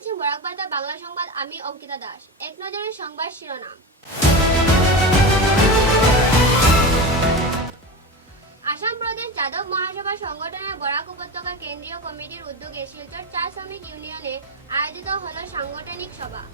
দেখছেন বরাক বার্তা বাংলা সংবাদ। আমি অঙ্কিতা দাস। এক নজরে সংবাদ শিরোনাম। আসাম প্রদেশ যাদব মহাসভা সংগঠনের বরাক উপত্যকা কেন্দ্রীয় কমিটির উদ্যোগে শিলচর চা শ্রমিক ইউনিয়নে আয়োজিত হল সাংগঠনিক সভা।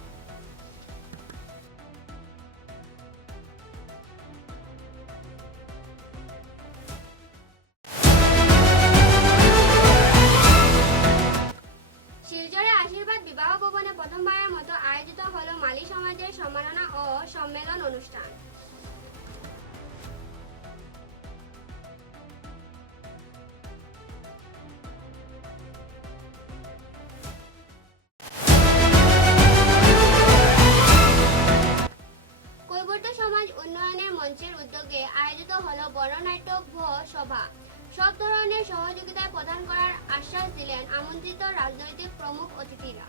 শিলচরে আশীর্বাদ বিবাহ ভবনে প্রথমবারের মতো আয়োজিত হল মালি সমাজের সম্মাননা ও সম্মেলন অনুষ্ঠান। কৈবর্ত সমাজ উন্নয়নের মঞ্চের উদ্যোগে আয়োজিত হল বর্ণনাট্য সভা। সব ধরনের সহযোগিতায় প্রদান করার আশ্বাস দিলেন আমন্ত্রিত রাজনৈতিক প্রমুখ অতিথিরা।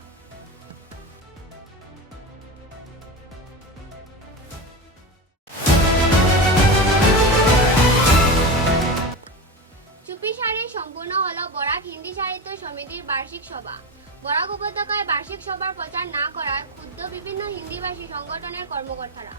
চুপি সারি সম্পূর্ণ হল বরাক হিন্দি সাহিত্য সমিতির বার্ষিক সভা। বরাক উপত্যকায় বার্ষিক সভার প্রচার না করার ক্ষুব্ধ বিভিন্ন হিন্দিভাষী সংগঠনের কর্মকর্তারা।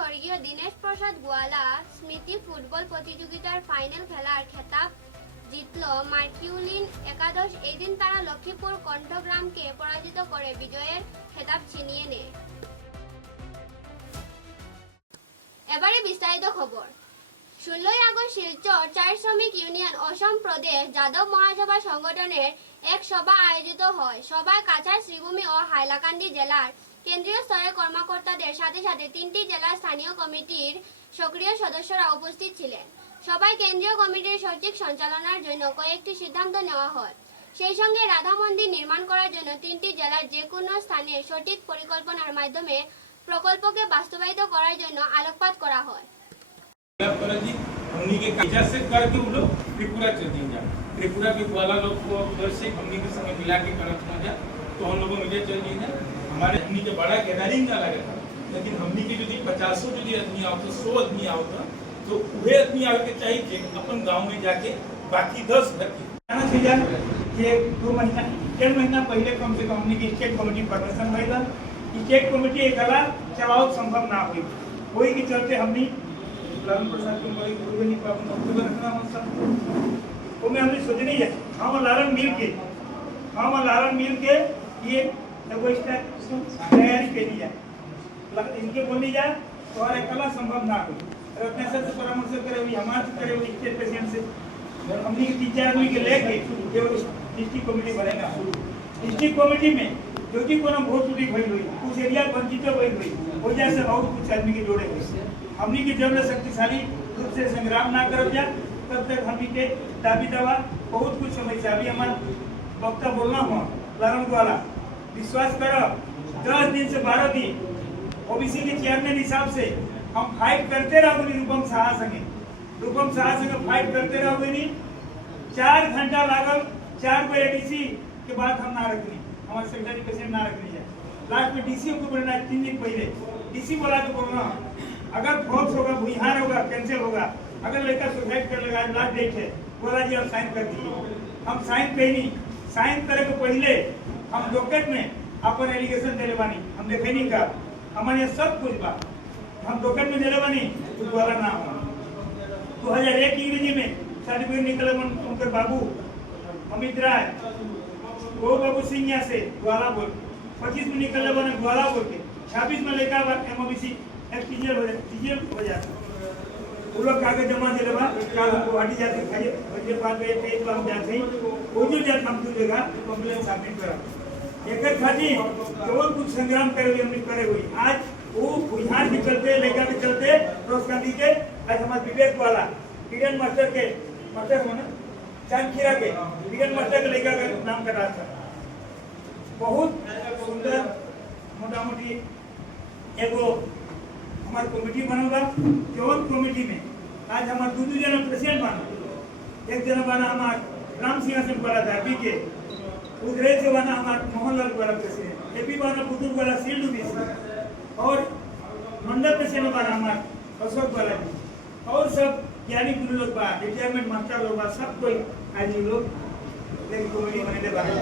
স্বর্গীয় দীনেশ প্রসাদ গোয়ালা স্মৃতি ফুটবল প্রতিযোগিতার ফাইনাল খেলার খেতাব জিতল মার্কিউলিন একাদশ। এই দিন তারা লক্ষ্মীপুর কণ্ঠগ্রামকে পরাজিত করে বিজয়ের খেতাব ছিনিয়ে নেয়। এবারে বিস্তারিত খবর। 16 আগস্ট শিলচর চা শ্রমিক ইউনিয়ন অসম প্রদেশ যাদব মহাসভা সংগঠনের এক সভা আয়োজিত হয়। সভায় কাছাড়, শ্রীভূমি ও হাইলাকান্দি জেলার কেন্দ্রীয় স্তরের কর্মকর্তাদের সাথে সাথে 3টি জেলার স্থানীয় কমিটির সক্রিয় সদস্যরা উপস্থিত ছিলেন। সভায় কেন্দ্রীয় কমিটির সঠিক সঞ্চালনার জন্য কয়েকটি সিদ্ধান্ত নেওয়া হয়। সেই সঙ্গে রাধা মন্দির নির্মাণ করার জন্য 3টি জেলার যে কোনো স্থানে সঠিক পরিকল্পনার মাধ্যমে প্রকল্পকে বাস্তবায়িত করার জন্য আলোকপাত করা হয়। हमनी के कैसा से करके वो लोग त्रिपुरा चल जाए, त्रिपुरा के वाला लोग को उधर से हमनी के संग मिला के करत हो जाए तो हम लोगों मिले चल जाए। हमारे हमनी के बड़ा गैदरिंग ना लगे था, लेकिन हमनी के यदि 50 यदि आदमी आओ तो 100 आदमी आओ तो वह आदमी आवे के चाहिए अपन गांव में जाके बाकी 10 घर के जाना चाहिए कि 2 महीना 1 महीना पहले कम से कम हमनी की स्टेट कमेटी परमिशन भइला। स्टेट कमेटी एकला चलाओ संभव ना हुई, कोई के चलते हमनी लालू प्रसाद को बड़ी गुरु नहीं पावन अक्टूबर रखना मौसम वो में हमने सोचे नहीं है। हम लालन मिल के ये एगो स्टेप तैयारी कर लिया, इनके बोली जाए तो और एकला संभव ना हो। रत्न सर से परामर्श करे हुई हमारे से करे हुई स्टेट प्रेसिडेंट से हमने 3-4 आदमी के लेके जो डिस्ट्रिक्ट कमेटी बनेगा। डिस्ट्रिक्ट कमेटी में जो कि कोनो वोट चोरी भई हुई उस एरिया वंचित भई हुई हो जैसे बहुत कुछ आदमी के जोड़े हुए हमनी की जब शक्तिशाली रूप से संग्राम ना कर जा तब तक हमनी के दाबी दवा बहुत कुछ समस्या। अभी हमारा वक्ता बोलना हो लारण वाला विश्वास करो 10 दिन से 12 दिन ओबीसी के चेयरमैन हिसाब से हम फाइट करते रहोगे। रूपम शाह संगे फाइट करते रहोगे। 4 घंटा लागल 4 गो एडीसी के बाद हम ना रखनी, हमारे सेक्रेटरी प्रेसिडेंट ना रखनी है। लास्ट में डीसी को बोलना 3 दिन पहले डीसी बोला तो बोलना अगर फॉल्स होगा, भुइहार होगा, कैंसिल होगा, अगर लड़का सुसाइड कर लेगा लास्ट डेट है बोला जी आप साइन कर दीजिए। हम साइन कहीं साइन करे तो पहले हम डॉक्यूमेंट में अपन एलिगेशन देले बानी, हम देखे नहीं का हमारे सब कुछ बात हम डॉक्यूमेंट में देले बानी तो द्वारा ना हो। 2001 इंग्रेजी में सर्टिफिकेट निकले उनके बाबू अमित राय वो बाबू सिंह यहाँ से द्वारा बोल 25 में निकले बने द्वारा बोल के 26 में लेकर एमओबीसी टीजर हो जाता वो लोग कागज जमा दिले बा काल को हटी जाते खाइए बजे बाद में पेज पर हम जाते ही वो जो जात हम तो जगह कंप्लेंट सबमिट करा एकर खातिर केवल कुछ संग्राम करे हुए हमने करे हुई आज वो बुझार के चलते लेकर के चलते रोज गांधी के आज हमारे विवेक वाला किरण मास्टर के मास्टर होना चांदखीरा के किरण मास्टर के लेकर के नाम कटा था। बहुत सुंदर मोटा मोटी एगो हमारे कमेटी बनोगा। केवल कमेटी में आज हमारे 2 जना प्रेसिडेंट बना, एक जना बना हमारे राम सिंहासन वाला था बीके उधरे से बना हमारे मोहनलाल वाला प्रेसिडेंट, एपी बना पुतुल वाला सील्ड और मंडल सेनोबार हमार अशोक बालाजी और सब ज्ञानी गुरु लोग बा, रिटायरमेंट मास्टर लोग बा, सब कोई आज ये लोग लेकिन कॉमेडी बने ले बाहर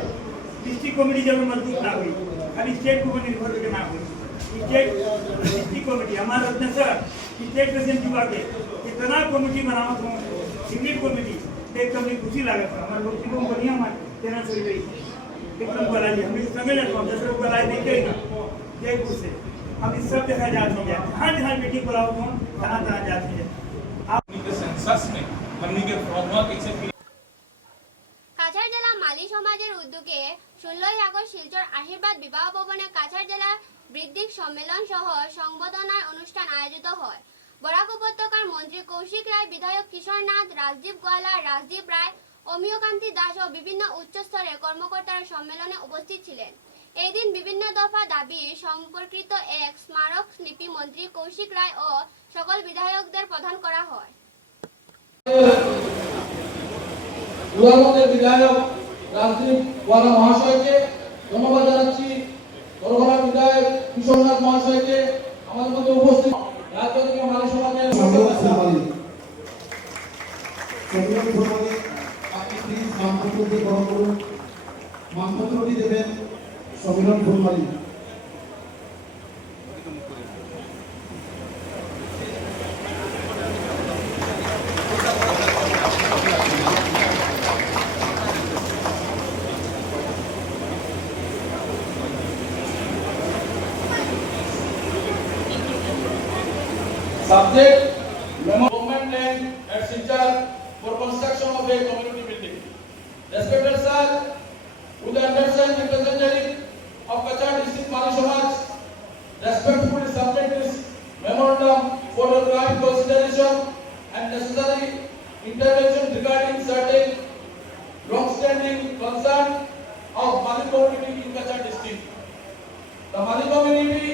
डिस्ट्रिक्ट कॉमेडी जब मजबूत ना हुई खाली स्टेट को निर्भर करके ना हुई स्टेट डिस्ट्रिक्ट कॉमेडी हमारा रत्न सर स्टेट प्रेसिडेंट जुआ के इतना कॉमेडी बनाओ तो सिंगल कॉमेडी देख कर खुशी लगा था हमारे लोग को बढ़िया मान तेना सही गई एकदम बालाजी हम इस समय ना दस लोग बालाजी देखेगा जयपुर से अब इस सब जगह जाती है जहाँ जहाँ मीटिंग बुलाओ तो कहाँ कहाँ जाती है सेंसस में हमनी के फॉर्मा कैसे কাছাড় জেলা মালি সমাজের উদ্যোগে 16 আগস্ট শিলচর আশীর্বাদ বিবাহ ভবনে কাছাড় জেলা বৃদ্ধিক সম্মেলন সহ সংবর্ধনার অনুষ্ঠান আয়োজিত হয়। বরাক উপত্যকার মন্ত্রী কৌশিক রায়, বিধায়ক কিশোর নাথ, রাজদীপ গোয়ালা, রাজদীপ রায়, অমিয়কান্তি দাস ও বিভিন্ন উচ্চস্তরের কর্মকর্তারা সম্মেলনে উপস্থিত ছিলেন। এই দিন বিভিন্ন দফা দাবি সম্পর্কিত এক স্মারক লিপি মন্ত্রী কৌশিক রায় ও সকল বিধায়কদের প্রদান করা হয়। উদাহরণের বিধায়ক রাজদীপ ওয়ালা মহাশয়কে ধন্যবাদ জানাচ্ছি। বরগুনা বিধায়ক কিশোরনাথ মহাশয়কে আমাদের মধ্যে উপস্থিত রাজ্য থেকে মালি সমাজের আপনি প্লিজ নামপত্রটি গ্রহণ করুন। নামপত্রটি দেবেন সম্মিলন ফুলমালী। Subject: Government land at Silchar for construction of a community building. Respected sir, with the undersigned representative of Kachar district Mali Samaj, respectfully submit this memorandum for your right consideration and necessary intervention regarding certain long-standing concern of Mali community in Kachar district. The Mali community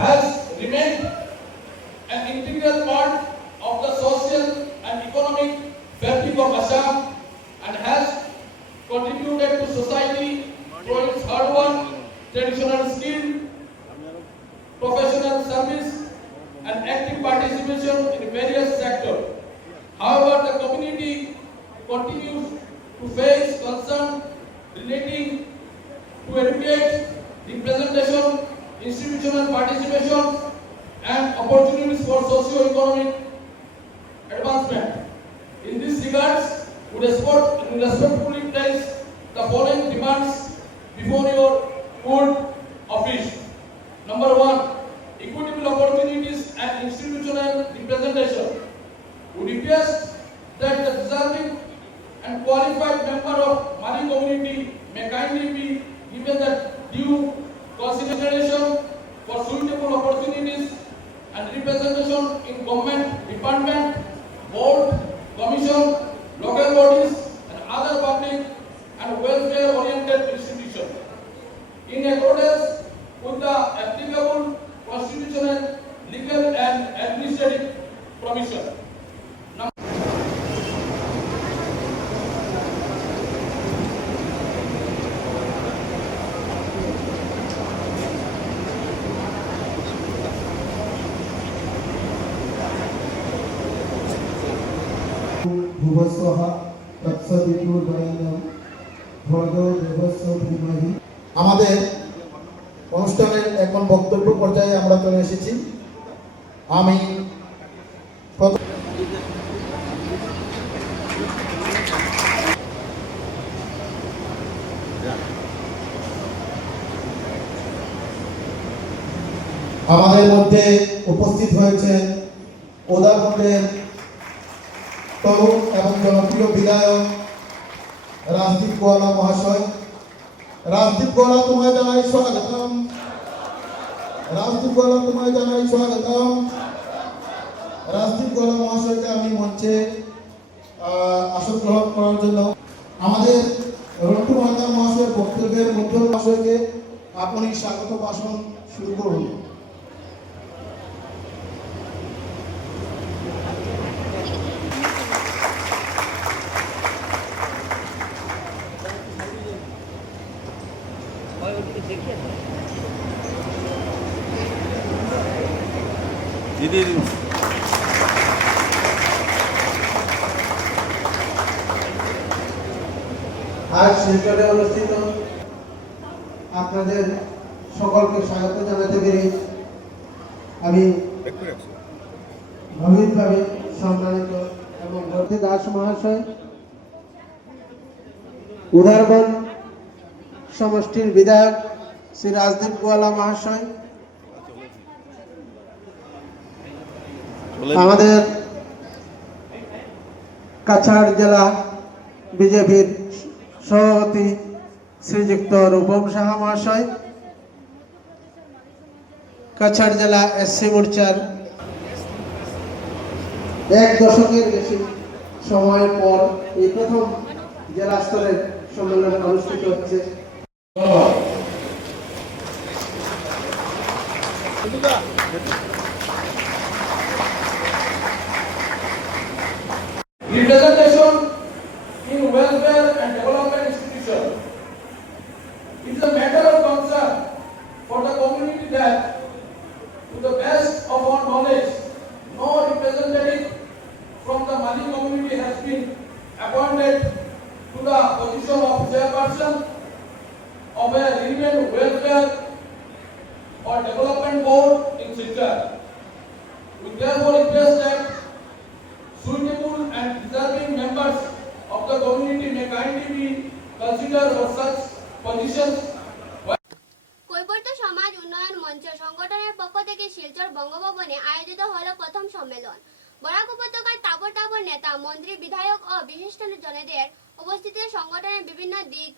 has remained an integral part of the social and economic fabric of Assam and has contributed to society through its hard work, traditional skill, professional service and active participation in various sectors. However, the community continues to face concerns relating to educate, representation, institutional participation and opportunities for socio-economic advancement. In this regards, we respectfully place the following demands before your good office. Number 1, equitable opportunities and institutional representation. We request that the deserving and qualified member of Mali community may kindly be given the due consideration for suitable opportunities and representation in government department, board, commission, local bodies and other public and welfare-oriented institutions. In accordance with the applicable constitutional, legal and administrative provision. ভুবস্বঃ তৎসবিতুর্বরেণ্যং ভর্গো দেবস্য ধীমহি। আমাদের অনুষ্ঠানের এখন বক্তব্য পর্যায়ে আমরা চলে এসেছি। আমি আমাদের মধ্যে উপস্থিত হয়েছেন উদারবন্দের তরুণ এবং জনপ্রিয় বিধায়ক রাজদীপ গোয়ালা মহাশয়। রাজদীপ গোয়ালা তোমায় জানাই স্বাগতম। রাজদীপ গোয়ালা তোমায় জানাই স্বাগতম। রাজদীপ গোয়ালা মহাশয়কে আমি মঞ্চে আসন গ্রহণ করার জন্য আমাদের রন্টু মহাতার মহাশয়ের বক্তব্যের মধ্যে মহাশয়কে আপনি স্বাগত ভাষণ শুরু করুন। দিদি আজ শিলচরে অনুষ্ঠিত আপনাদের সকলকে স্বাগত জানাতে পেরে আমি গভীরভাবে সম্মানিত এবং ভর্তি দাস মহাশয়, উদারবন সমষ্টির বিধায়ক শ্রী রাজদীপ গোয়ালা মহাশয়, আমাদের কাছাড় জেলা বিজেপির সভাপতি শ্রীযুক্ত রূপম সাহা মহাশয়, কাছাড় জেলা এসসি মোর্চার 1 দশকের বেশি সময়ের পর এই প্রথম জেলা স্তরের সম্মেলন অনুষ্ঠিত হচ্ছে। Representation in welfare and development institution. It is a matter of concern for the community that, to the best of our knowledge, no representative from the Mali community has been appointed to the position of chairperson of a Union Welfare or Development Board in Silchar. We therefore request that suitable and deserving members of the community may kindly be considered for such positions. কৈবর্ত সমাজ উন্নয়ন মঞ্চ সংগঠনের পক্ষ থেকে শিলচর বঙ্গভবনে আয়োজিত হলো প্রথম সম্মেলন। বরাক উপত্যকার তাবর তাবর নেতা, মন্ত্রী, বিধায়ক ও বিশিষ্ট জনেদের উপস্থিতিতে সংগঠনের বিভিন্ন দিক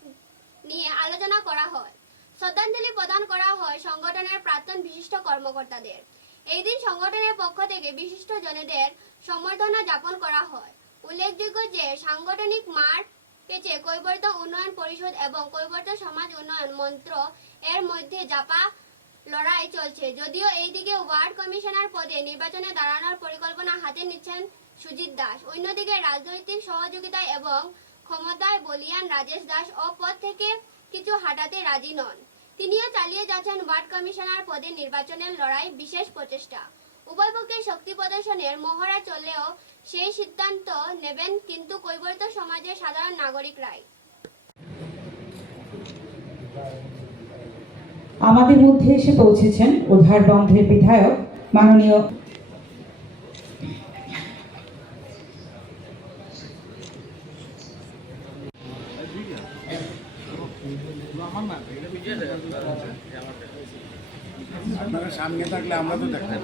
নিয়ে আলোচনা করা হয়। শ্রদ্ধাঞ্জলি প্রদান করা হয় সংগঠনের প্রাক্তন বিশিষ্ট কর্মকর্তাদের। এই দিন সংগঠনের পক্ষ থেকে বিশিষ্ট জনেদের সম্বর্ধনা জ্ঞাপন করা হয়। উল্লেখযোগ্য যে সাংগঠনিক মাঠ পেছে কৈবর্ত উন্নয়ন পরিষদ এবং কৈবর্ত সমাজ উন্নয়ন মন্ত্র এর মধ্যে জাপা লড়াই চলছে। যদিও এইদিকে ওয়ার্ড কমিশনার পদে নির্বাচনে দাঁড়ানোর পরিকল্পনা হাতে নিচ্ছেন সুজিত দাস, অন্যদিকে রাজনৈতিক সহযোগিতা এবং ক্ষমতায় বলিয়ান রাজেশ দাস ও পদ থেকে কিছু হাঁটাতে রাজি নন। তিনিও চালিয়ে যাচ্ছেন ওয়ার্ড কমিশনার পদে নির্বাচনের লড়াই বিশেষ প্রচেষ্টা। উভয় পক্ষের শক্তি প্রদর্শনের মহড়া চললেও সেই সিদ্ধান্ত নেবেন কিন্তু কৈবর্ত সমাজের সাধারণ নাগরিকরাই। আমাদের মধ্যে এসে পৌঁছেছেন উধারবন্দের বিধায়ক মাননীয় আপনারা সামনে থাকলে আমরা তো দেখতে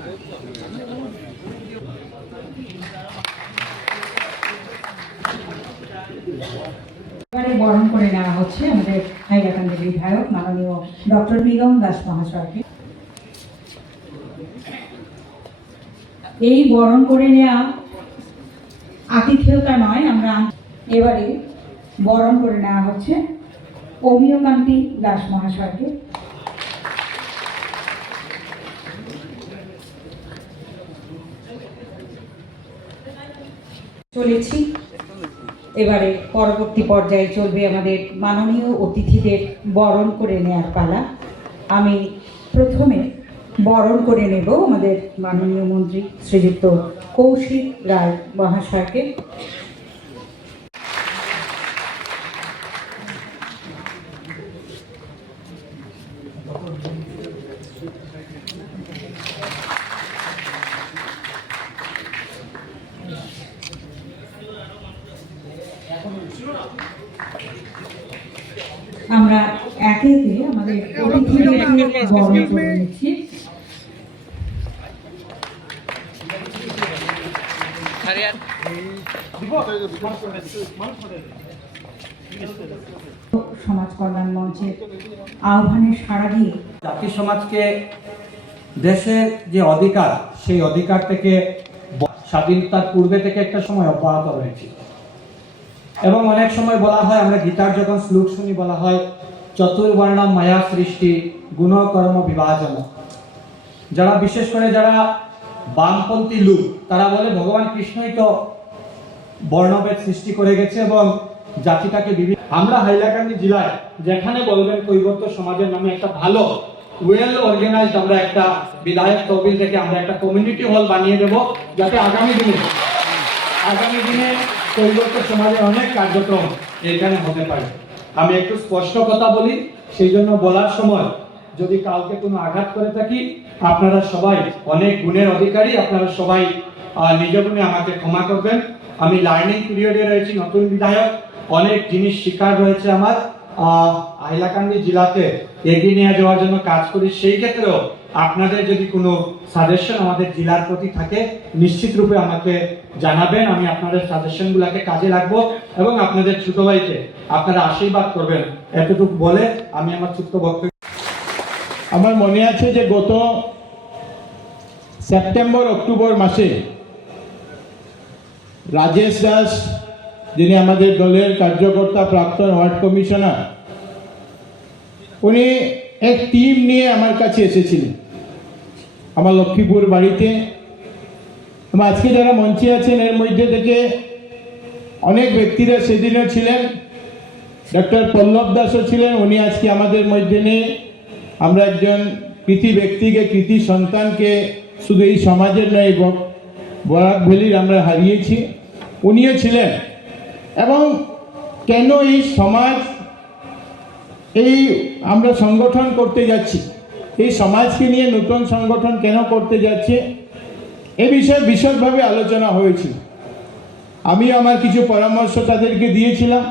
এবারে বরণ করে নেওয়া হচ্ছে আমাদের হাইলাকান্দির বিধায়ক মাননীয় ডক্টর নিগম দাস মহাশয়কে। এই বরণ করে নেওয়া আতিথেয়তা নয়, আমরা এবারে বরণ করে নেওয়া হচ্ছে অমিয়কান্তি দাস মহাশয়কে। চলেছি এবারে পরবর্তী পর্যায়ে চলবে আমাদের মাননীয় অতিথিদের বরণ করে নেওয়ার পালা। আমি প্রথমে বরণ করে নেব আমাদের মাননীয় মন্ত্রী শ্রীযুক্ত কৌশিক রায় মহাশয়কে। আমরা একে একে আমাদের অতিথিদেরকে বরণ করে নিচ্ছি। সমাজ কল্যাণ মঞ্চের আহ্বানে সাড়া দিয়ে জাতি সমাজকে দেশের যে অধিকার, সেই অধিকার থেকে স্বাধীনতার পূর্বে থেকে একটা সময় অব্যাহত রয়েছে এবং অনেক সময় বলা হয়, আমরা গীতার যখন শ্লোক শুনি বলা হয় চতুর্বর্ণম মায়া সৃষ্টি গুণ কর্ম বিভাজন। যারা বিশেষ করে যারা বামপন্থী লোক তারা বলে ভগবান কৃষ্ণই তো বর্ণভেদ সৃষ্টি করে গেছে এবং জাতিটাকে বিভিন্ন। আমরা হাইলাকান্দি জেলায় যেখানে বলবেন কৈবর্ত সমাজের নামে একটা ভালো ওয়েল অর্গানাইজড আমরা একটা বিধায়ক তহবিল থেকে আমরা একটা কমিউনিটি হল বানিয়ে দেব, যাতে আগামী দিনে কৈবর্ত সমাজের অনেক কার্যক্রম এখানে হতে পারে। আমি একটু স্পষ্ট কথা বলি, সেই জন্য বলার সময় যদি কাউকে কোনো আঘাত করে থাকি, আপনারা সবাই অনেক গুণের অধিকারী, আপনারা সবাই নিজ গুণে আমাকে ক্ষমা করবেন। আমি লার্নিং পিরিয়ডে রয়েছি, নতুন বিধায়ক, অনেক জিনিস শিকার রয়েছে আমার। হাইলাকান্দি জেলাতে এগিয়ে নিয়ে যাওয়ার জন্য কাজ করি, সেই ক্ষেত্রেও আপনাদের যদি কোনো সাজেশন আমাদের জেলার প্রতি থাকে নিশ্চিত রূপে আমাকে জানাবেন। আমি আপনাদের সাজেশনগুলোকে কাজে রাখবো এবং আপনাদের ছোট ভাইকে আপনারা আশীর্বাদ করবেন, এতটুকু বলে আমি আমার ছোট্ট বক্তব্য। আমার মনে আছে যে গত সেপ্টেম্বর অক্টোবর মাসে রাজেশ দাস, যিনি আমাদের দলের কার্যকর্তা, প্রাক্তন ওয়ার্ড কমিশনার, উনি এক টিম নিয়ে আমার কাছে এসেছিলেন আমার লক্ষ্মীপুর বাড়িতে। আজকে যারা মঞ্চে আছেন এর মধ্যে থেকে অনেক ব্যক্তিরা সেদিনও ছিলেন, ডক্টর পল্লব দাসও ছিলেন, উনি আজকে আমাদের মধ্যে নেই। আমরা একজন কৃতি ব্যক্তিকে, কৃতি সন্তানকে শুধু এই সমাজের নয়, বরাক ভ্যালির আমরা হারিয়েছি, উনিও ছিলেন। এবং কেন এই সমাজ, এই আমরা সংগঠন করতে যাচ্ছি, এই সমাজকে নিয়ে নতুন সংগঠন কেন করতে যাচ্ছে, এ বিষয়ে বিশদভাবে আলোচনা হয়েছিল। আমি আমার কিছু পরামর্শ তাদেরকে দিয়েছিলাম।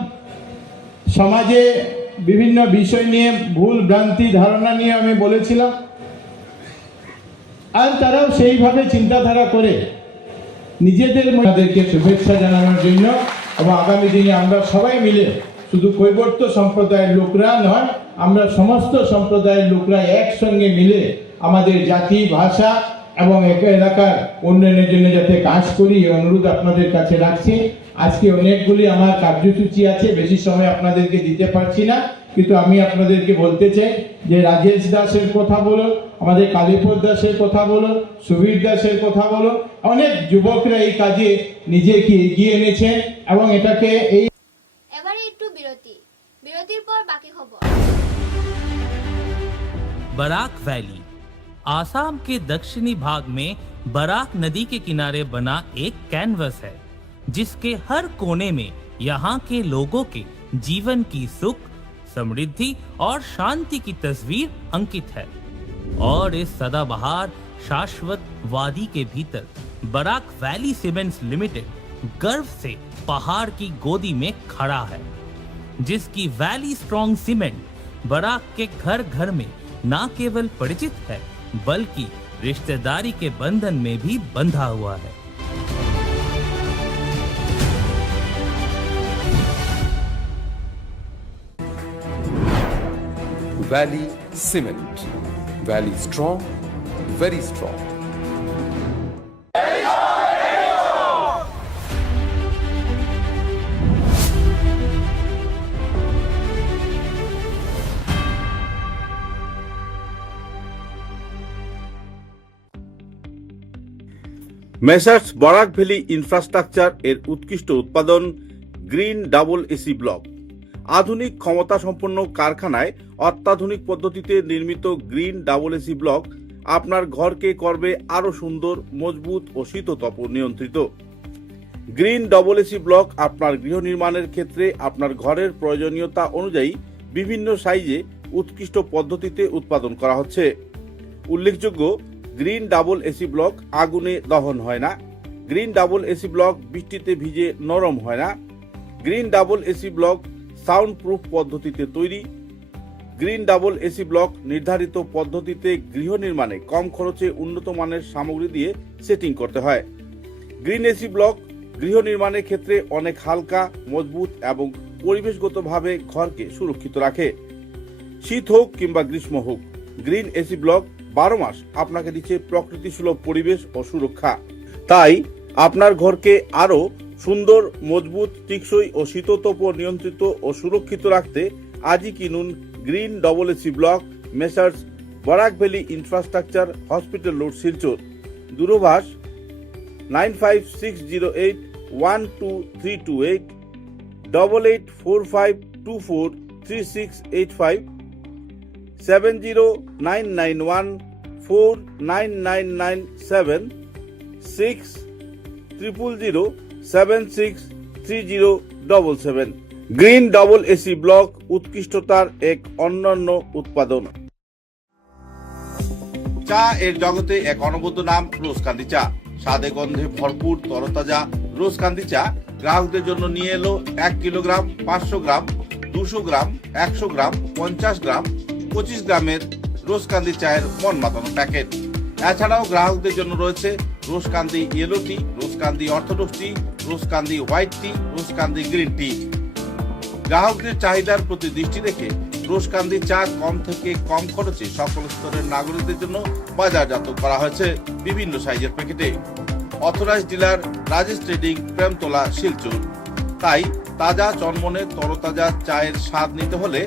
সমাজে বিভিন্ন বিষয় নিয়ে ভুল ভ্রান্তি ধারণা নিয়ে আমি বলেছিলাম, আর তারাও সেইভাবে চিন্তাধারা করে নিজেদের মধ্যে শুভেচ্ছা জানানোর জন্য এবং আগামী দিনে আমরা সবাই মিলে, শুধু কৈবর্ত সম্প্রদায়ের লোকরা নয়, আমরা সমস্ত সম্প্রদায়ের লোকরা একসঙ্গে মিলে আমাদের জাতি, ভাষা এবং এলাকার উন্নয়নের জন্য যাতে কাজ করি, এই অনুরোধ আপনাদের কাছে রাখছি। আজকে অনেকগুলি আমার কার্যসূচি আছে, বেশি সময় আপনাদেরকে দিতে পারছি না, কিন্তু আমি আপনাদেরকে বলতে চাই যে রাজেশ দাসের কথা বলুন, আমাদের কালীপদ দাসের কথা বলুন, সুবীর দাসের কথা বলুন, অনেক যুবকরা এই কাজে নিজেকে এগিয়ে এনেছেন এবং এটাকে এই এবারে একটু বিরতির পর বাকি খবর। बराक वैली आसाम के दक्षिणी भाग में बराक नदी के किनारे बना एक कैनवस है, जिसके हर कोने में यहाँ के लोगों के जीवन की सुख, समृद्धि और शांति की तस्वीर अंकित है। और इस सदाबहार शाश्वत वादी के भीतर बराक वैली सीमेंट्स लिमिटेड गर्व से पहाड़ की गोदी में खड़ा है, जिसकी वैली स्ट्रॉन्ग सीमेंट बराक के घर घर में न केवल परिचित है, बल्कि रिश्तेदारी के बंधन में भी बंधा हुआ है। Valley Cement. Valley strong, very strong. Messrs Barak valley infrastructure এর উৎকৃষ্ট উৎপাদন গ্রিন ডাবল এসি ব্লক। আধুনিক ক্ষমতা সম্পন্ন কারখানায় অত্যাধুনিক পদ্ধতিতে নির্মিত গ্রিন ডাবল এসি ব্লক আপনার ঘরকে করবে আরো সুন্দর, মজবুত ও শীততাপ নিয়ন্ত্রিত। গ্রিন ডাবল এসি ব্লক আপনার গৃহ নির্মাণের ক্ষেত্রে আপনার ঘরের প্রয়োজনীয়তা অনুযায়ী বিভিন্ন সাইজে উৎকৃষ্ট পদ্ধতিতে উৎপাদন করা হচ্ছে। উল্লেখযোগ্য, গ্রিন ডাবল এসি ব্লক আগুনে দহন হয় না। গ্রিন ডাবল এসি ব্লক বৃষ্টিতে ভিজে নরম হয় না। Green double AC block sound proof পদ্ধতিতে তৈরি। গ্রিন ডাবল এসি ব্লক নির্ধারিত পদ্ধতিতে গৃহ নির্মাণে কম খরচে উন্নত মানের সামগ্রী দিয়ে সেটিং করতে হয়। গ্রিন এসি ব্লক গৃহ নির্মাণের ক্ষেত্রে অনেক হালকা, মজবুত এবং পরিবেশগতভাবে ঘরকে সুরক্ষিত রাখে। শীত হোক কিংবা গ্রীষ্ম হোক, গ্রিন এসি ব্লক 12 মাস আপনাকে দিচ্ছে প্রকৃতি সুলভ পরিবেশ ও সুরক্ষা। তাই আপনার ঘরকে আরো সুন্দর, মজবুত, টেকসই ও শীততাপ নিয়ন্ত্রিত ও সুরক্ষিত রাখতে আজই কিনুন green double AC block, messrs Barak valley infrastructure, hospital road, Silchar. দূরভাষ 9560812328, 8845243685, 7099149997 6000763077 গ্রিন ডবল এসি ব্লক উৎকৃষ্টতার এক অনন্য উৎপাদন। চা এর জগতে এক অনবদ্য নাম রোজকান্দি চা। স্বাদে গন্ধে ভরপুর তরতাজা রোজকান্দি চা গ্রাহকদের জন্য নিয়ে এলো 1 কিলোগ্রাম, 500 গ্রাম, 200 গ্রাম, 100 গ্রাম, 50 গ্রাম, 25 গ্রামের রোজকান্দি চায়ের মন মাতানো প্যাকেট। এছাড়াও গ্রাহকদের জন্য রয়েছে রোজকান্দি ইয়েলো টি, রোজকান্দি অর্থোডক্স টি, রোজকান্দি হোয়াইট টি, রোজকান্দি গ্রিন টি। গ্রাহকদের চাহিদার প্রতি দৃষ্টি রেখে রোজকান্দি চা কম থেকে কম খরচে সকল স্তরের নাগরিকদের জন্য বাজারজাত করা হয়েছে বিভিন্ন সাইজের প্যাকেটে। Authorise dealer Rajesh trading, Premtala, Silchar. তাই তাজা চনমনে তরতাজা চায়ের স্বাদ নিতে হলে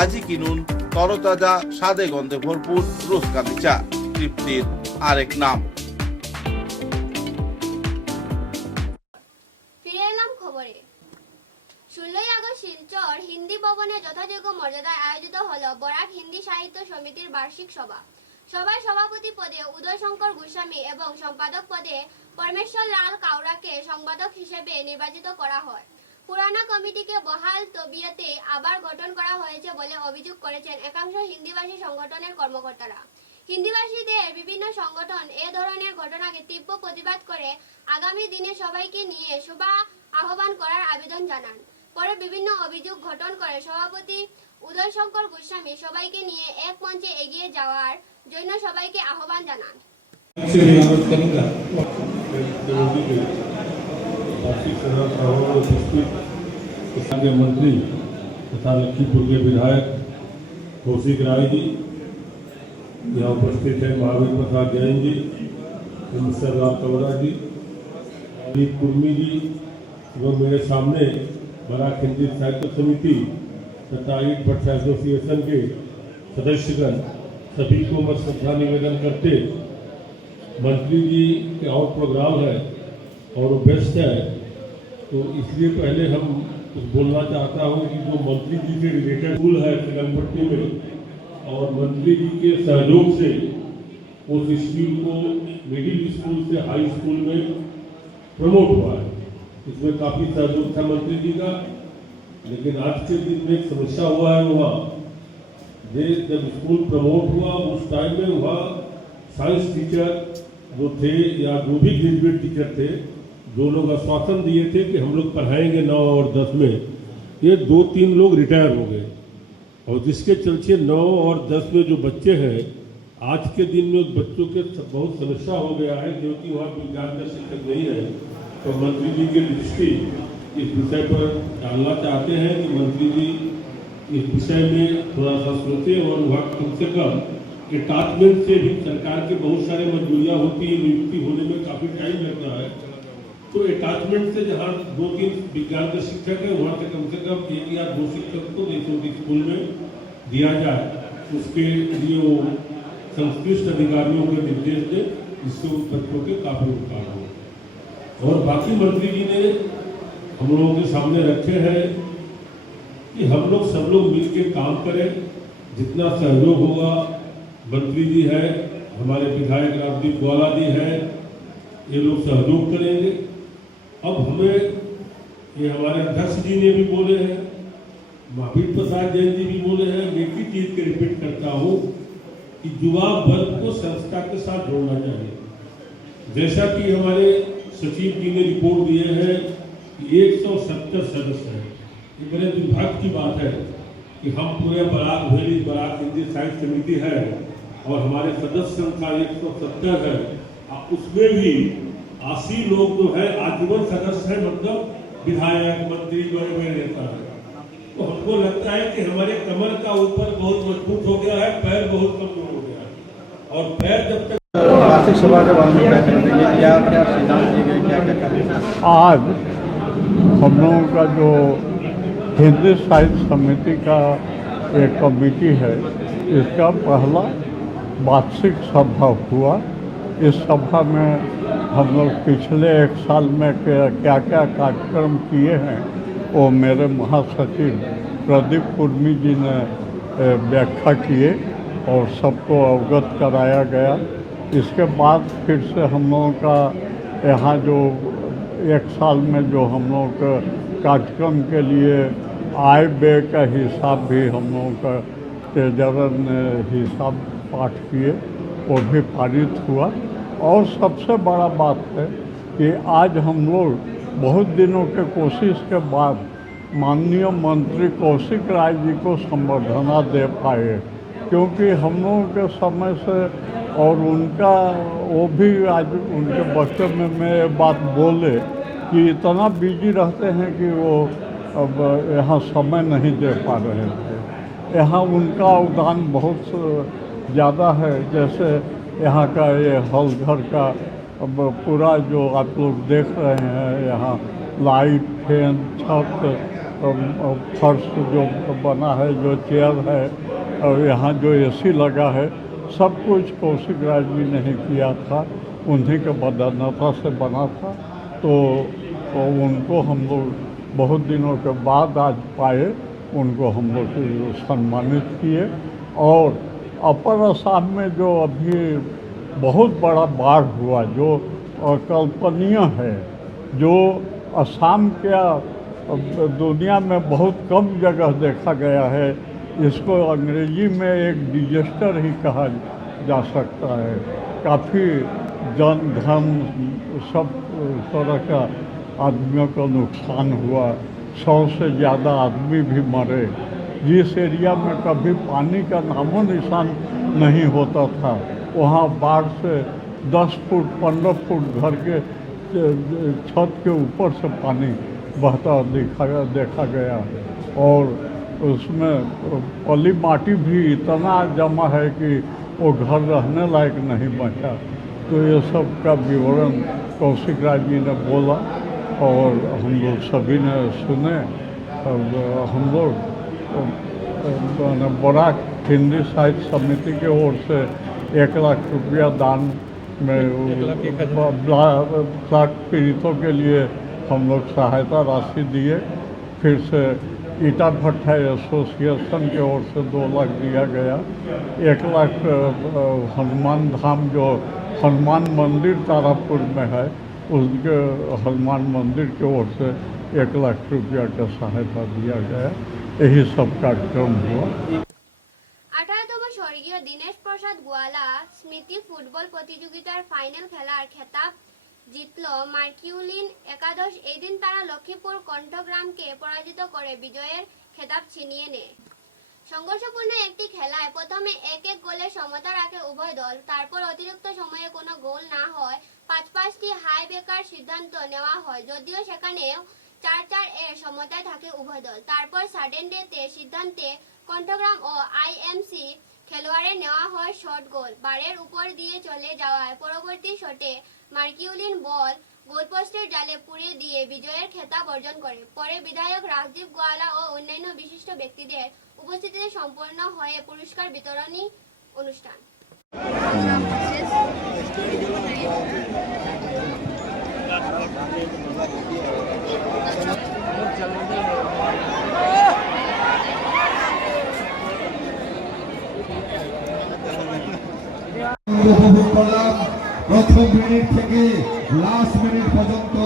আজই কিনুন তরতাজা স্বাদে গন্ধে ভরপুর রোজকান্দি চা, তৃপ্তির আরেক নাম। ফিরে এলাম খবরে। 16ই আগস্ট শিলচর হিন্দি ভবনে যথাযোগ্য মর্যাদায় আয়োজিত হল বরাক হিন্দি সাহিত্য সমিতির বার্ষিক সভা। সভায় সভাপতি পদে উদয় শঙ্কর গোস্বামী এবং সম্পাদক পদে পরমেশ্বর লাল কাউরাকে সম্পাদক হিসেবে নির্বাচিত করা হয়। পুরানা কমিটিকে বহাল তবিয়তে আবার গঠন করা হয়েছে বলে অভিযোগ করেছেন একাংশ হিন্দিভাষী সংগঠনের কর্মকর্তারা। হিন্দিভাষীদের বিভিন্ন সংগঠন এ ধরনের ঘটনাকে তীব্র প্রতিবাদ করে আগামী দিনে সবাইকে নিয়ে সভা আহ্বান করার আবেদন জানান। পরে বিভিন্ন অভিযোগ গঠন করে সভাপতি উদয় শঙ্কর গোস্বামী সবাইকে নিয়ে এক মঞ্চে এগিয়ে যাওয়ার জন্য সবাইকে আহ্বান জানান। मंत्री तथा लखीमपुर के विधायक कौशिक राय जी, यहाँ उपस्थित है महावीर प्रसाद जैन जी, मिस्टर लाल कौरा जी, अनिल कुर्मी जी एवं मेरे सामने बराक हिंदी साहित्य समिति तथा ईट भट्ट एसोसिएशन के सदस्यगण, सभी को मैं श्रद्धा निवेदन करते। मंत्री जी के और प्रोग्राम है और वो व्यस्त है, तो इसलिए पहले हम कुछ बोलना चाहता हूँ कि जो मंत्री जी से रिलेटेड स्कूल है सिलंगपट्टी में, और मंत्री जी के सहयोग से उस स्कूल को मिडिल स्कूल से हाई स्कूल में प्रमोट हुआ है। इसमें काफ़ी सहयोग था मंत्री जी का, लेकिन आज के दिन में एक समस्या हुआ है। वहाँ जब स्कूल प्रमोट हुआ उस टाइम में वहाँ साइंस टीचर जो थे या जो भी ग्रेजुएट टीचर थे, जो लोग आश्वासन दिए थे कि हम लोग पढ़ाएंगे 9 और 10 में, ये 2-3 लोग रिटायर हो गए, और जिसके चलते 9 और 10 में जो बच्चे हैं आज के दिन में उस बच्चों के बहुत समस्या हो गया है, क्योंकि वहाँ विज्ञान का शिक्षक नहीं है। तो मंत्री जी की दृष्टि इस विषय पर डालना चाहते हैं कि मंत्री जी इस विषय में थोड़ा सा सोचें, और वहाँ कम से कम अटैचमेंट से भी सरकार के बहुत सारे मजबूरियाँ होती है, नियुक्ति होने में काफ़ी टाइम लगता है, तो अटैचमेंट से जहाँ 2-3 विज्ञान के शिक्षक हैं वहाँ से कम 1 या 2 शिक्षक को छोटी स्कूल में दिया जाए। उसके लिए वो संश्लिष्ट अधिकारियों को निर्देश दें, जिससे उन बच्चों के काफ़ी उपकार हो। और बाकी मंत्री जी ने हम लोगों के सामने रखे हैं कि हम लोग सब लोग मिलकर काम करें, जितना सहयोग होगा। मंत्री जी है, हमारे विधायक रामदीप ग्वाला जी हैं, ये लोग सहयोग करेंगे। अब हमें ये हमारे अध्यक्ष जी ने भी बोले हैं, महावीर प्रसाद जैन जी भी बोले हैं, मैं एक ही चीज़ के रिपीट करता हूँ कि युवा वर्ग को संस्था के साथ जोड़ना चाहिए। जैसा कि हमारे सचिव जी ने रिपोर्ट दिए हैं कि 170 सदस्य हैं। ये बड़े दुर्भाग्य की बात है कि हम पूरे बराक वैली बराक हिंदी साहित्य समिति है और हमारे सदस्य संख्या 170 है, उसमें भी 80 लोग जो है आजीवन सदस्य है, मतलब विधायक मंत्री बड़े नेता है। तो हमको लगता है कि हमारे कमर का ऊपर बहुत मजबूत हो गया है, पैर बहुत कमजोर हो गया है, और पैर जब तक वार्षिक सभा के बारे में क्या क्या सिद्धांत दिए गए, क्या क्या करें? आज हम लोगों का जो हिंदी साहित्य समिति का एक कमेटी है, इसका पहला वार्षिक सभा हुआ। इस सभा में हम लोग पिछले 1 साल में क्या क्या कार्यक्रम किए हैं वो मेरे महासचिव प्रदीप कुर्मी जी ने व्याख्या किए। और सबको अवगत कराया गया। इसके बाद फिर से हम लोगों का यहाँ जो एक साल में जो हम लोगों का कार्यक्रम के लिए आय व्यय का हिसाब भी हम लोगों का ट्रेजरर ने हिसाब पाठ किए, वो भी पारित हुआ। और सबसे बड़ा बात है कि आज हम लोग बहुत दिनों के कोशिश के बाद माननीय मंत्री कौशिक राय जी को संबर्धना दे पाए, क्योंकि हम लोगों के समय से और उनका वो भी आज उनके बच्चों में मैं ये बात बोले कि इतना बिजी रहते हैं कि वो अब यहाँ समय नहीं दे पा रहे थे। यहाँ उनका अवदान बहुत ज़्यादा है। जैसे यहाँ का ये हॉल घर का अब पूरा जो आप लोग देख रहे हैं, यहाँ लाइट, फैन, छत, फर्श जो बना है, जो चेयर है और यहाँ जो एसी लगा है, सब कुछ कौशिक राज जी ने ही किया था। उन्हीं के बदौलत से बना था। तो उनको हम लोग बहुत दिनों के बाद आज पाए, उनको हम लोग सम्मानित किए। और अपर असम में जो अभी बहुत बड़ा बाढ़ हुआ, जो अकल्पनीय है, जो असम क्या दुनिया में बहुत कम जगह देखा गया है, इसको अंग्रेजी में एक डिजास्टर ही कहा जा सकता है। काफ़ी जन धन सब तरह का आदमियों का नुकसान हुआ, 100 से ज़्यादा आदमी भी मरे। जिस एरिया में कभी पानी का नामो निशान नहीं होता था, वहाँ बाढ़ से 10 फुट 15 फुट घर के छत के ऊपर से पानी बहता देखा गया। और उसमें पली माटी भी इतना जमा है कि वो घर रहने लायक नहीं बचा। तो ये सब का विवरण कौशिक राज जी ने बोला और हम लोग सभी ने सुने। हम लोग बराक हिंदी साहित्य समिति के ओर से 1 लाख रुपया दान में फ्लड पीड़ितों के लिए हम लोग सहायता राशि दिए। फिर से ईटा भट्टा एसोसिएशन के ओर से 2 लाख दिया गया। 1 लाख हनुमान धाम जो हनुमान मंदिर तारापुर में है, उसके हनुमान मंदिर की ओर से 1 लाख रुपया का सहायता दिया गया। यही सब कार्यक्रम हुआ। 18তম স্বর্গীয় দীনেশ প্রসাদ গোয়ালা স্মৃতি ফুটবল প্রতিযোগিতার ফাইনাল খেলার খেতাব জিতল মার্কিউলিন একাদশ। এই দিন তারা লক্ষ্মীপুর কণ্ঠগ্রামকে পরাজিত করে বিজয়ের খেতাব ছিনিয়ে নেয়। সংঘর্ষপূর্ণ একটি খেলায় প্রথমে 1-1 গোলে সমতা রাখে উভয় দল। তারপর অতিরিক্ত সময়ে কোনো গোল না হয় 5-5টি হাই ব্রেকার সিদ্ধান্ত নেওয়া হয়, যদিও সেখানেও 4-4 এর সমতায় থাকে উভয় দল। তারপর সাডেন ডেতে সিদ্ধান্তে কণ্ঠগ্রাম ও আইএমসি খেলোয়াড়ের নেওয়া হয় শর্ট গোল। বারের উপর দিয়ে চলে যাওয়ায় পরবর্তী শটে মার্কিউলিন বল গোলপোস্টের জালে পুড়ে দিয়ে বিজয়ের খেতাব অর্জন করে। পরে বিধায়ক রাজদীপ গোয়ালা ও অন্যান্য বিশিষ্ট ব্যক্তিদের উপস্থিতিতে সম্পন্ন হয়ে পুরস্কার বিতরণী অনুষ্ঠান। উপভোগ করলাম প্রথম মিনিট থেকে লাস্ট মিনিট পর্যন্ত।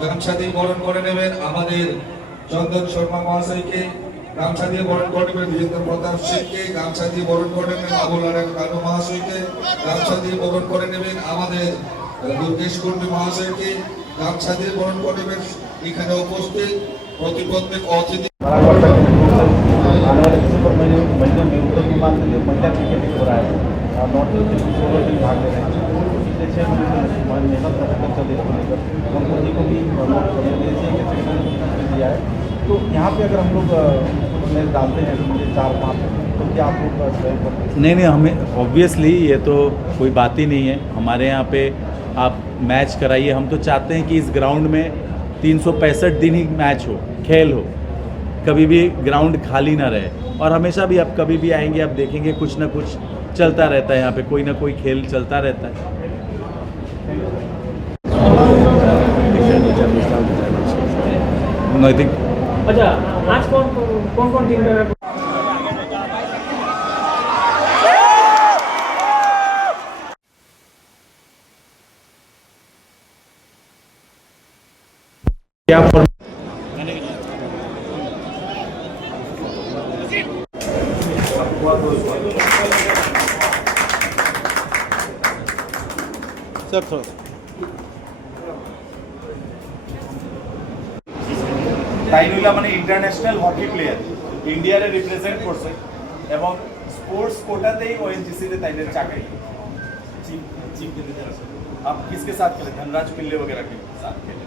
গামছা দিয়ে বরণ করে নেবেন আমাদের চন্দন শর্মা মহাশয়কে, গামছা দিয়ে বরণ করে নেবেন বিজেন্দ্র প্রতাপ সিংকে, গামছা দিয়ে বরণ করে নেবেন আবুল আরেক কানু মহাশয়কে, গামছা দিয়ে বরণ করে নেবেন আমাদের দুর্গেশ কুন্ডু মহাশয়কে, গামছা দিয়ে বরণ করে নেবেন এখানে উপস্থিত প্রতিপত্তিক অতিথি। महीने में उत्तर पूर्वांचल में महिला क्रिकेट हो रहा है, नॉर्थ ईस्ट में 16 दिन भाग ले रहे हैं। पिछले 6 महीने मेहनत कर रहे हैं देश को लेकर, गणपति जी को भी दिया है। तो यहाँ पे अगर हम लोग मैच डालते हैं 4-5, तो क्या आप लोग स्वयं करते हैं? नहीं, हमें ऑब्वियसली ये तो कोई बात ही नहीं है। हमारे यहाँ पे आप मैच कराइए, हम तो चाहते हैं कि इस ग्राउंड में 365 दिन ही मैच हो, खेल हो, कभी भी ग्राउंड खाली ना रहे। और हमेशा भी आप कभी भी आएंगे आप देखेंगे कुछ ना कुछ चलता रहता है, यहाँ पे कोई ना कोई खेल चलता रहता है। अच्छा, आज कौन टीम का क्या सर थोड़ा তাইনুলা মানে ইন্টারন্যাশনাল হকি প্লেয়ার ইন্ডিয়ারে রিপ্রেজেন্ট করছে এবং স্পোর্টস কোটাতেই ওএনजीসি তাইদের চাকরি चीफ आप किसके साथ खेले धनराज पिल्ले वगैरह के साथ खेले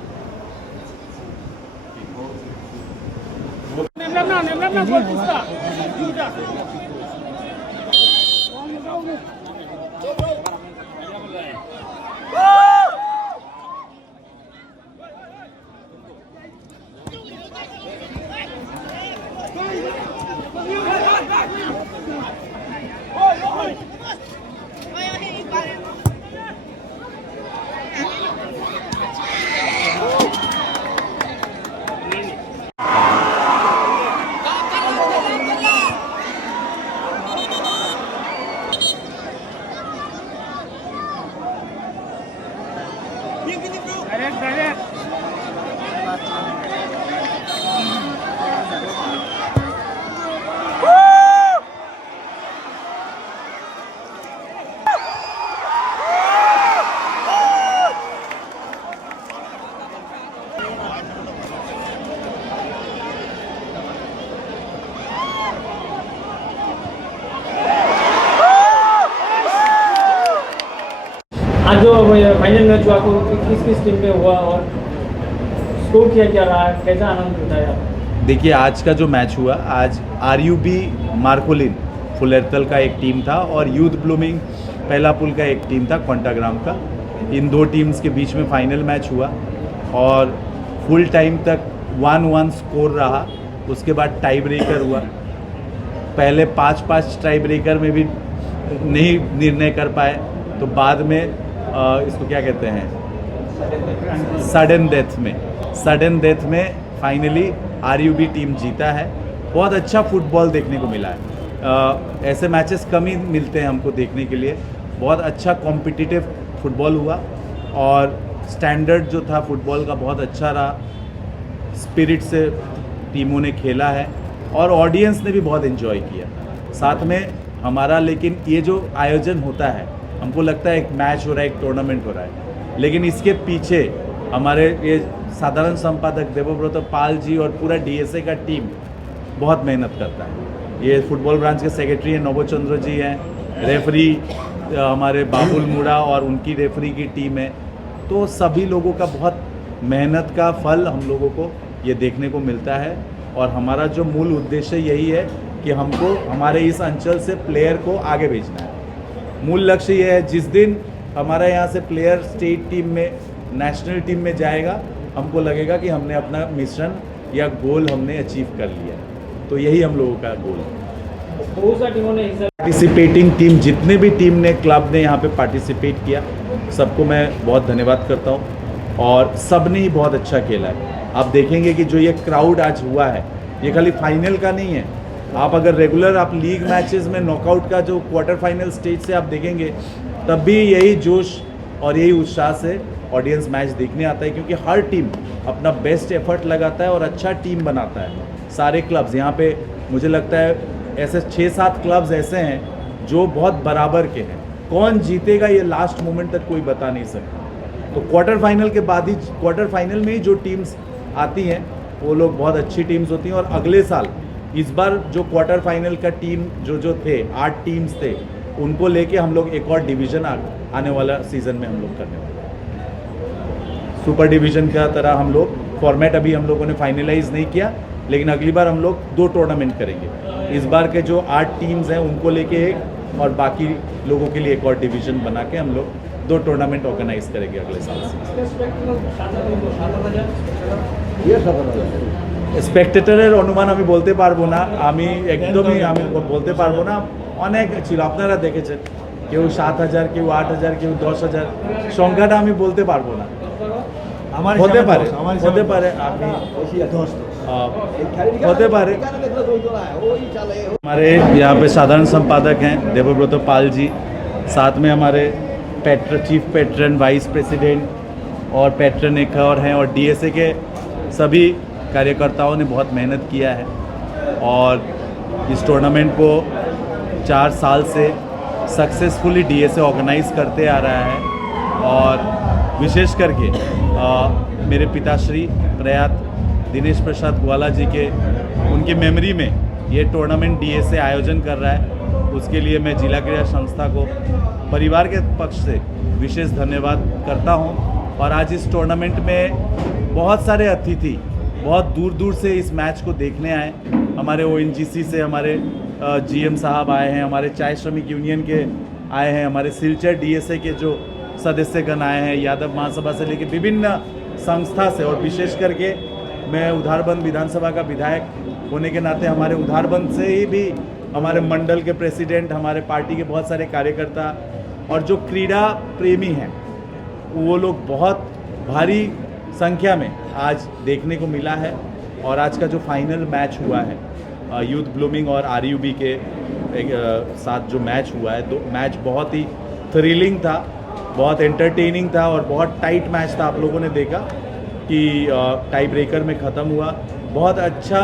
आज जो फाइनल मैच हुआ आपको किस किस टीम पे हुआ और स्कोर क्या रहा है, कैसा आनंद उठाया? देखिए आज का जो मैच हुआ, आज आरयूबी मार्कोलिन फुलेरतल का एक टीम था और यूथ ब्लूमिंग पहलापुल का एक टीम था क्वांटाग्राम का। इन दो टीम्स के बीच में फाइनल मैच हुआ और फुल टाइम तक 1-1 स्कोर रहा। उसके बाद टाई ब्रेकर हुआ। पहले 5-5 टाई ब्रेकर में भी नहीं निर्णय कर पाए, तो बाद में इसको क्या कहते हैं, सडन डेथ में फाइनली आरयूबी टीम जीता है। बहुत अच्छा फुटबॉल देखने को मिला है। ऐसे मैचेस कम ही मिलते हैं हमको देखने के लिए। बहुत अच्छा कॉम्पिटिटिव फुटबॉल हुआ और स्टैंडर्ड जो था फुटबॉल का बहुत अच्छा रहा। स्पिरिट से टीमों ने खेला है और ऑडियंस ने भी बहुत एंजॉय किया। साथ में हमारा, लेकिन ये जो आयोजन होता है, हमको लगता है एक मैच हो रहा है, एक टूर्नामेंट हो रहा है, लेकिन इसके पीछे हमारे ये साधारण संपादक देवव्रत पाल जी और पूरा डीएसए का टीम बहुत मेहनत करता है। ये फुटबॉल ब्रांच के सेक्रेटरी हैं नवोचंद्र जी हैं, रेफरी हमारे बाबुल मुड़ा और उनकी रेफरी की टीम है। तो सभी लोगों का बहुत मेहनत का फल हम लोगों को ये देखने को मिलता है और हमारा जो मूल उद्देश्य यही है कि हमको हमारे इस अंचल से प्लेयर को आगे भेजना है। मूल लक्ष्य ये है, जिस दिन हमारा यहाँ से प्लेयर स्टेट टीम में, नेशनल टीम में जाएगा, हमको लगेगा कि हमने अपना मिशन या गोल हमने अचीव कर लिया। तो यही हम लोगों का गोल है। बहुत सारी टीमों ने पार्टिसिपेटिंग टीम, जितने भी टीम ने, क्लब ने यहाँ पे पार्टिसिपेट किया, सबको मैं बहुत धन्यवाद करता हूँ और सब ने ही बहुत अच्छा खेला है। आप देखेंगे कि जो ये क्राउड आज हुआ है, ये खाली फाइनल का नहीं है। आप अगर रेगुलर आप लीग मैचेस में नॉकआउट का जो क्वार्टर फाइनल स्टेज से आप देखेंगे, तब भी यही जोश और यही उत्साह से ऑडियंस मैच देखने आता है, क्योंकि हर टीम अपना बेस्ट एफर्ट लगाता है और अच्छा टीम बनाता है। सारे क्लब्स यहाँ पे, मुझे लगता है ऐसे 6-7 क्लब्स ऐसे हैं जो बहुत बराबर के हैं। कौन जीतेगा ये लास्ट मोमेंट तक कोई बता नहीं सकता। तो क्वार्टर फाइनल के बाद ही, क्वार्टर फाइनल में ही जो टीम्स आती हैं वो लोग बहुत अच्छी टीम्स होती हैं। और अगले साल इस बार जो क्वार्टर फाइनल का टीम जो थे 8 टीम्स थे, उनको लेके हम लोग एक और डिवीज़न आने वाला सीज़न में हम लोग करने वाले हैं। सुपर डिवीज़न का तरह हम लोग फॉर्मेट अभी हम लोगों ने फाइनलाइज नहीं किया, लेकिन अगली बार हम लोग 2 टूर्नामेंट करेंगे। इस बार के जो 8 टीम्स हैं उनको लेके एक, और बाकी लोगों के लिए एक और डिवीज़न बना के हम लोग 2 टूर्नामेंट ऑर्गेनाइज करेंगे अगले साल से। স্পেকটেটরের অনুমান আমি বলতে পারবো না, আমি একদমই আমি বলতে পারবো না। অনেক ছিল, আপনারা দেখেছেন, কেউ 7,000, কেউ 8,000, কেউ 10,000, সংখ্যাটা আমি বলতে পারবো না। হতে পারে, হতে পারে, আপনি होते पारे। हमारे यहाँ पे साधारण संपादक हैं देवव्रत पाल जी, साथ में हमारे चीफ पैट्रन, वाइस प्रेसिडेंट और पैट्रन एक और हैं, और डीएसए के सभी कार्यकर्ताओं ने बहुत मेहनत किया है और इस टूर्नामेंट को 4 साल से सक्सेसफुली डीएसए ऑर्गेनाइज करते आ रहा है और विशेष करके मेरे पिताश्री प्रयात दिनेश प्रसाद ग्वाला जी के उनकी मेमोरी में ये टूर्नामेंट डीएसए आयोजन कर रहा है। उसके लिए मैं जिला क्रीड़ा संस्था को परिवार के पक्ष से विशेष धन्यवाद करता हूं। और आज इस टूर्नामेंट में बहुत सारे अतिथि बहुत दूर दूर से इस मैच को देखने आए। हमारे ओएनजीसी से हमारे जीएम साहब आए हैं, हमारे चाय श्रमिक यूनियन के आए हैं, हमारे सिलचर डीएसए के जो सदस्यगण आए हैं, यादव महासभा से लेकर विभिन्न संस्था से, और विशेष करके मैं उधारबंद विधानसभा का विधायक होने के नाते हमारे उधारबंद से ही भी हमारे मंडल के प्रेसिडेंट, हमारे पार्टी के बहुत सारे कार्यकर्ता और जो क्रीड़ा प्रेमी हैं वो लोग बहुत भारी संख्या में आज देखने को मिला है। और आज का जो फाइनल मैच हुआ है यूथ ब्लूमिंग और आरयूबी के साथ जो मैच हुआ है, तो मैच बहुत ही थ्रिलिंग था, बहुत एंटरटेनिंग था और बहुत टाइट मैच था। आप लोगों ने देखा कि टाई ब्रेकर में ख़त्म हुआ। बहुत अच्छा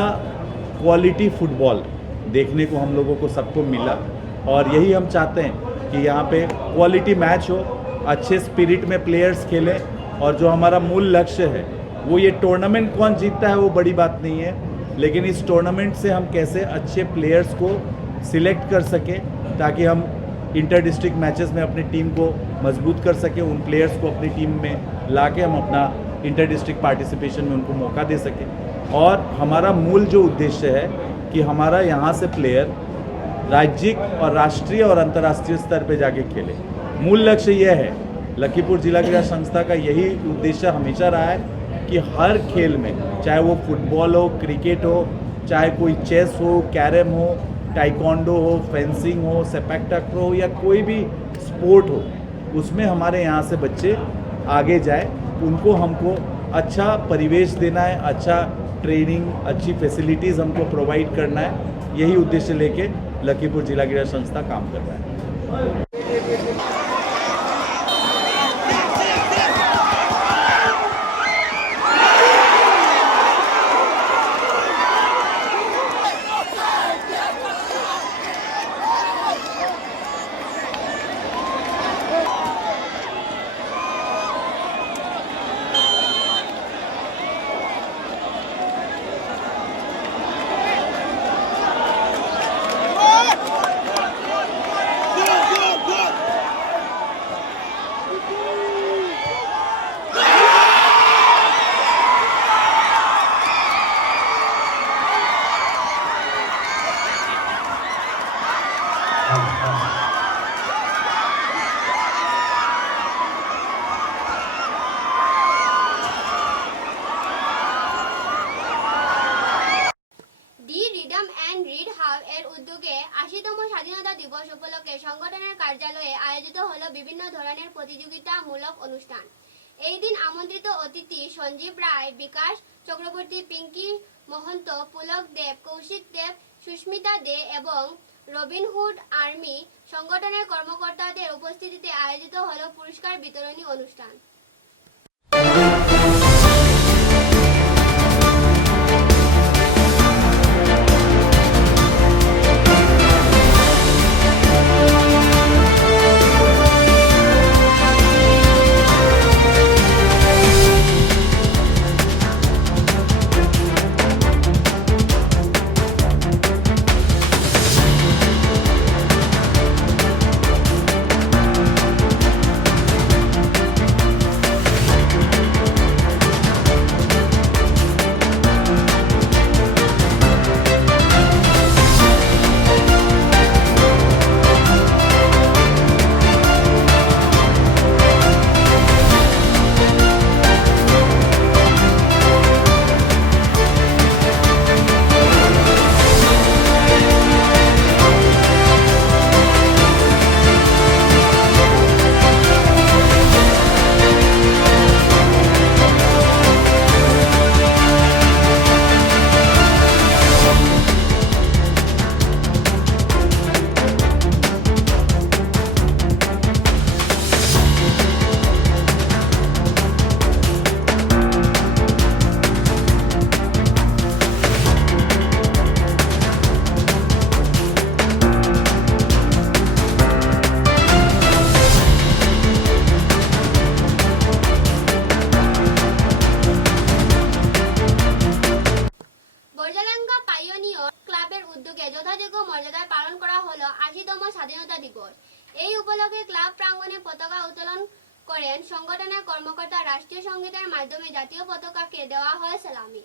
क्वालिटी फुटबॉल देखने को हम लोगों को सबको मिला और यही हम चाहते हैं कि यहाँ पे क्वालिटी मैच हो, अच्छे स्पिरिट में प्लेयर्स खेलें और जो हमारा मूल लक्ष्य है वो ये टूर्नामेंट कौन जीतता है वो बड़ी बात नहीं है, लेकिन इस टूर्नामेंट से हम कैसे अच्छे प्लेयर्स को सिलेक्ट कर सकें ताकि हम इंटर डिस्ट्रिक्ट मैचेस में अपनी टीम को मजबूत कर सकें, उन प्लेयर्स को अपनी टीम में ला के हम अपना इंटर डिस्ट्रिक्ट पार्टिसिपेशन में उनको मौका दे सकें। और हमारा मूल जो उद्देश्य है कि हमारा यहाँ से प्लेयर राज्यिक और राष्ट्रीय और अंतर्राष्ट्रीय स्तर पे जाके खेले। मूल लक्ष्य यह है, लखीमपुर जिला क्रीड़ा संस्था का यही उद्देश्य हमेशा रहा है कि हर खेल में, चाहे वो फुटबॉल हो, क्रिकेट हो, चाहे कोई चेस हो, कैरम हो, टाइकोंडो हो, फेंसिंग हो, सेपक टक्रो हो या कोई भी स्पोर्ट हो, उसमें हमारे यहाँ से बच्चे आगे जाए। उनको हमको अच्छा परिवेश देना है, अच्छा ट्रेनिंग, अच्छी फैसिलिटीज़ हमको प्रोवाइड करना है। यही उद्देश्य लेके लखीमपुर जिला क्रीड़ा संस्था काम कर रहा है। উদ্যোগে ৮০তম স্বাধীনতা দিবস উপলক্ষে সংগঠনের কার্যালয়ে আয়োজিত হলো বিভিন্ন ধরনের প্রতিযোগিতামূলক অনুষ্ঠান। এই দিন আমন্ত্রিত অতিথি সঞ্জীব রায়, বিকাশ চক্রবর্তী, পিঙ্কি মহন্ত, পুলক দেব, কৌশিক দেব, সুস্মিতা দে এবং রবিনহুড আর্মি সংগঠনের কর্মকর্তাদের উপস্থিতিতে আয়োজিত হলো পুরস্কার বিতরণী অনুষ্ঠান। করেন সংগঠনের কর্মকর্তা। রাষ্ট্রীয় সঙ্গীতের মাধ্যমে জাতীয় পতাকাকে দেওয়া হয় সালামি।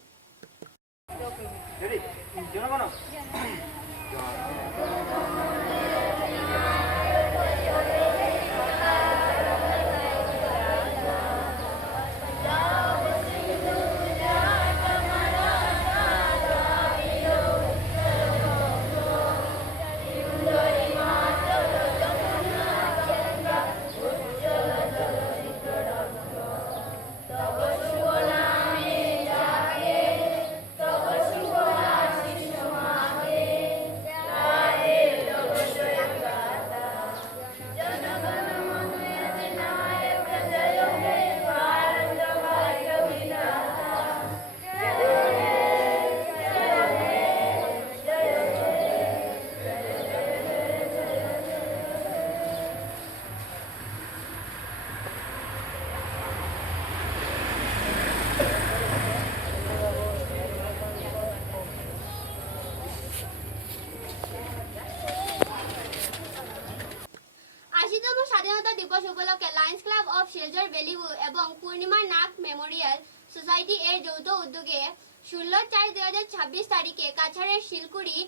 স্বাধীনতা দিবস উপলক্ষে Lions club of Silchar valley এবং পূর্ণিমা নাগ মেমোরিয়াল সোসাইটি এর যৌথ উদ্যোগে 16/4/2026 তারিখে কাছাড়ের শিলকুড়ি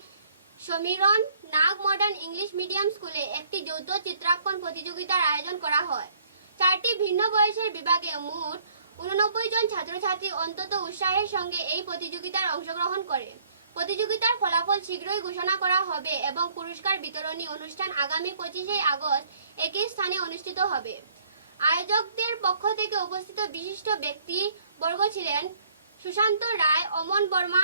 সমীরণ নাগ মডার্ন ইংলিশ মিডিয়াম স্কুলে একটি যৌথ চিত্রাঙ্কন প্রতিযোগিতার আয়োজন করা হয়। 4টি ভিন্ন বয়সের বিভাগে মোট 89 জন ছাত্রছাত্রী অত্যন্ত উৎসাহের সঙ্গে এই প্রতিযোগিতায় অংশগ্রহণ করে। প্রতিযোগিতার ফলাফল শীঘ্রই ঘোষণা করা হবে এবং পুরস্কার বিতরণী অনুষ্ঠান আগামী 25 আগস্ট একই স্থানে অনুষ্ঠিত হবে। আয়োজকদের পক্ষ থেকে উপস্থিত বিশিষ্ট ব্যক্তিবর্গ ছিলেন সুশান্ত রায়, অমন বর্মা,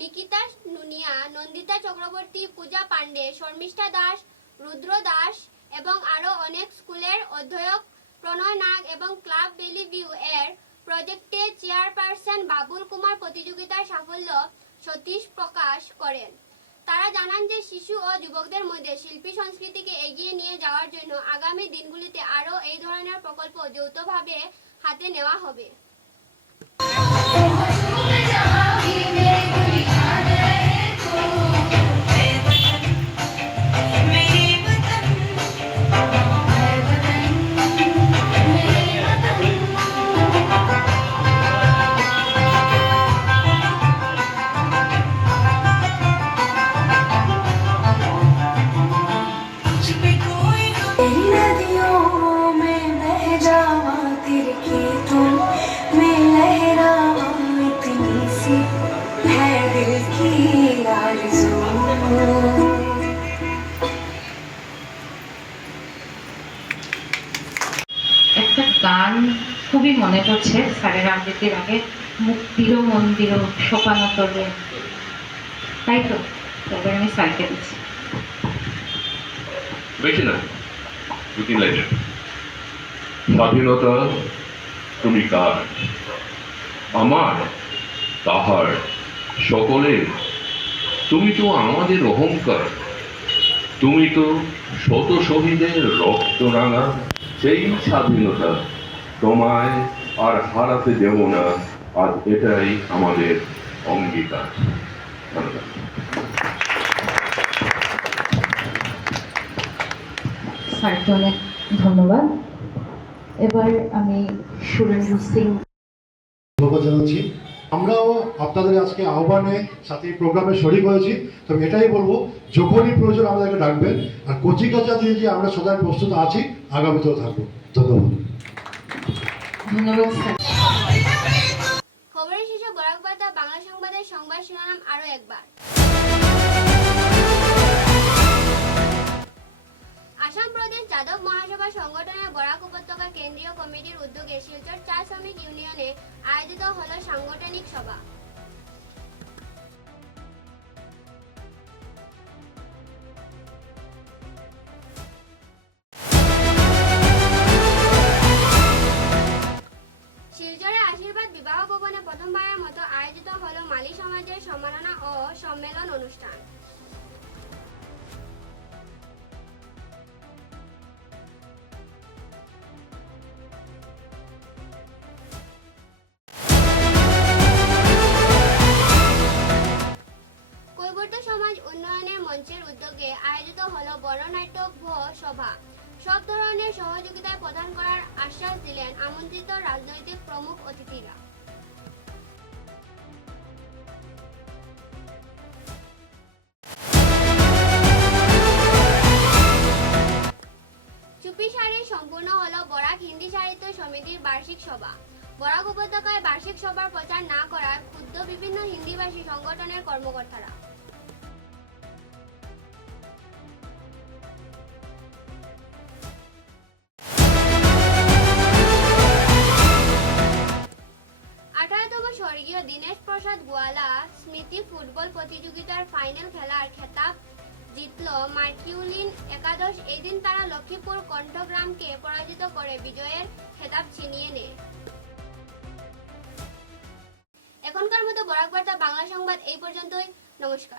নিকিতা নুনিয়া, নন্দিতা চক্রবর্তী, পূজা পান্ডে, শর্মিষ্ঠা দাস, রুদ্র দাস এবং আরো অনেক স্কুলের অধ্যক্ষ প্রণয় নাগ এবং ক্লাব ভ্যালি ভিউ এর প্রজেক্টের চেয়ারপারসন বাবুল কুমার প্রতিযোগিতার সাফল্য সতীশ প্রকাশ করেন। তারা জানান যে শিশু ও যুবকদের মধ্যে শিল্পী সংস্কৃতিকে এগিয়ে নিয়ে যাওয়ার জন্য আগামী দিনগুলিতে আরও এই ধরনের প্রকল্প যৌথভাবে হাতে নেওয়া হবে। একটা গান খুবই মনে পড়ছে স্যারের আবৃত্তির আগে, মুক্তির মন্দির সোপানো তলে, তাই তো এবার আমি স্যারকে দিচ্ছি। বেশি না, 2-3 লাইনের। স্বাধীনতা তুমি কার, আমার তাহার সকলের, তুমি তো আমাদের অহংকার, তুমি তো শত শহীদের রক্ত রাঙা সেই স্বাধীনতা, তোমায় আর হারাতে দেব না, আজ এটাই আমাদের অঙ্গীকার। ধন্যবাদ। স্যারকে অনেক ধন্যবাদ। এবার আমি সুরেন্দ্র সিং ধন্যবাদ জানাচ্ছি। আমরাও আপনাদের আজকে আহ্বানে সাথে প্রোগ্রামে শরিক হয়েছি, তবে এটাই বলবো যখনই প্রয়োজন আমাদেরকে ডাকবেন, আর কোচিং কাজা দিয়ে যে আমরা সদাই প্রস্তুত আছি, আগামীতেও থাকবো। ধন্যবাদ। ধন্যবাদ স্যার। খবরের শেষে বরাক বার্তা বাংলা সংবাদের সংবাদ শিরোনাম আরো একবার। আসাম প্রদেশ যাদব মহাসভা সংগঠনের বরাক উপত্যকা কেন্দ্রীয় কমিটির উদ্যোগে শিলচর চা শ্রমিক ইউনিয়নে আয়োজিত হল সাংগঠনিক সভা। শিলচরে আশীর্বাদ বিবাহ ভবনে প্রথমবারের মতো আয়োজিত হল মালি সমাজের সম্মাননা ও সম্মেলন অনুষ্ঠান। কৈবর্ত সমাজ উন্নয়নের মঞ্চের উদ্যোগে আয়োজিত হল বর্ণনাট্য সভা। সব ধরনের সহযোগিতায় প্রদান করার আশ্বাস দিলেন আমন্ত্রিত রাজনৈতিক প্রমুখ অতিথিরা। চুপি শাড়ি সম্পূর্ণ হলো বরাক হিন্দি সাহিত্য সমিতির বার্ষিক সভা। বরাক উপত্যকায় বার্ষিক সভার প্রচার না করায় ক্ষুব্ধ বিভিন্ন হিন্দিভাষী সংগঠনের কর্মকর্তারা। স্বর্গীয় দীনেশ প্রসাদ গোয়ালা স্মৃতি ফুটবল প্রতিযোগিতার ফাইনাল খেলার খেতাব জিতল মার্কিউলিন একাদশ। এই দিন তারা লক্ষ্মীপুর কণ্ঠগ্রামকে পরাজিত করে বিজয়ের খেতাব ছিনিয়ে নেয়। এখনকার মতো বরাক বার্তা বাংলা সংবাদ এই পর্যন্তই। নমস্কার।